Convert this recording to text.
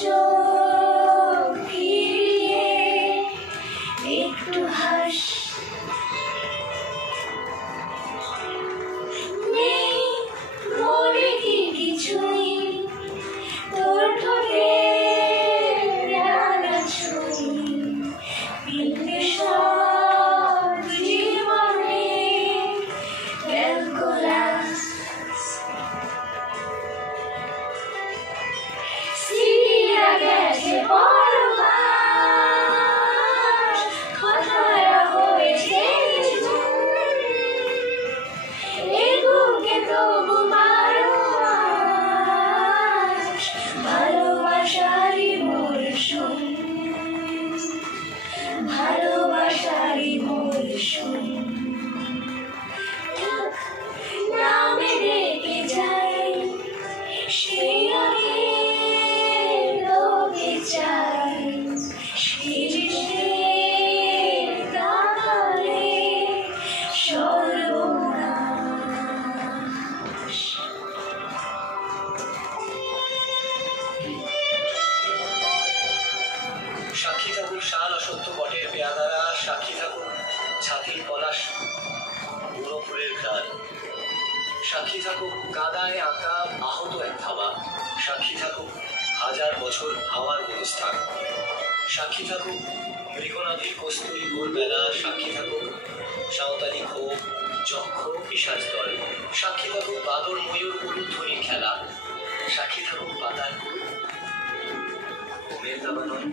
চোখ ফিরিয়ে একটু হাস। নেই মনে কি কিছুই তোর ঠোঁটে রাঙা ছুঁই, বিন্দু সব জীবনে ক্যালকুলাস। স্মৃতিরা গেছে পরমাস, কথারা হয়েছে এই বুকে তবু বারো মাস ভালোবাসারই মরশুম, ভালোবাসারই মরশুম। নামে ডেকে যাই সেই আগে লোকে চাই, শিরিষের কাতারে সর্বনাশ। সাক্ষী থাকুক শাল অসত্য বটের পেয়াদারা, সাক্ষী থাকুক ছাতির পলাশ বুড়ো ফুলের ঘ্রাণ, সাক্ষী থাকুক কাদায় আঁকা আহত এক থাবা, সাক্ষী থাকুক হাজার বছর হাওয়ার অনুষ্ঠান, সাক্ষী থাকুক মৃগনাথীর কস্তুরী ভোরবেলা, সাক্ষী থাকুক সাঁওতালি ক্ষোভ যক্ষ পিশাচ দল, সাক্ষী থাকুক বাদর ময়ূর উলুধ্বনির খেলা, সাক্ষী থাকুক পাতার ঘুমের দাবা নয়।